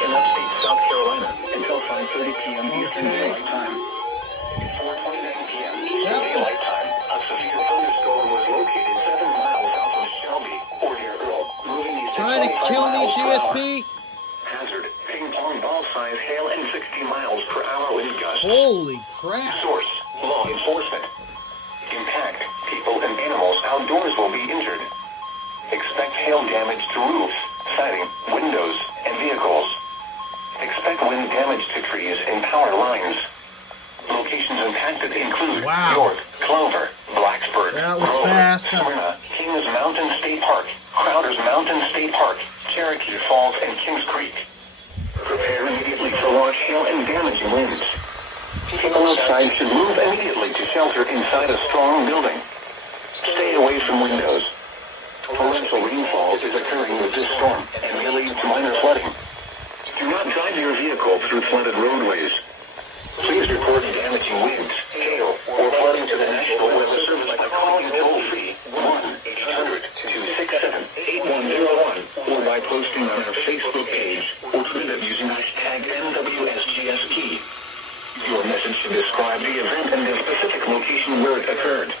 in upstate South Carolina until 5:30 p.m. Eastern Daylight Time. At 4:29 p.m. Eastern Daylight Time, a severe thunderstorm was located 7 miles south of Shelby, or near Earl, moving east at Trying to 25 kill me, miles per hour. GSP. Hazard, ping pong ball size hail and 60 miles per hour wind gusts. Holy crap. Source, law enforcement. Impact, people and animals outdoors will be injured. Expect hail damage to roofs, siding, windows, and vehicles. Expect wind damage to trees and power lines. Locations impacted include York, Clover, Blacksburg, That was Grover, fast. Smyrna, Kings Mountain State Park, Crowder's Mountain State Park, Cherokee Falls, and Kings Creek. Prepare immediately to launch hail and damaging winds. People outside should move immediately to shelter inside a strong building. Stay away from windows. Torrential rainfall is occurring with this storm and may lead to minor flooding. Do not drive your vehicle through flooded roadways. Please report damaging winds, hail, or flooding to the National Weather Service by calling toll-free 1-800-267-8101 or by posting on our Facebook page or Twitter using hashtag NWSGSP. Your message should describe the event and the specific location where it occurred.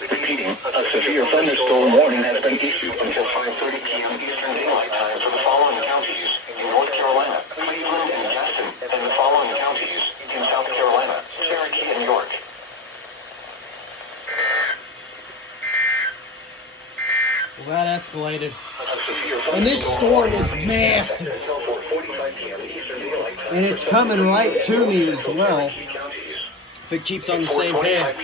Repeating, a severe thunderstorm warning has been issued until 5:30 p.m. Eastern Daylight Time for the following counties in North Carolina, Cleveland and Gaston, and the following counties in South Carolina, Cherokee and York. Well, that escalated. And this storm is massive. And it's coming right to me as well. If it keeps on the same path.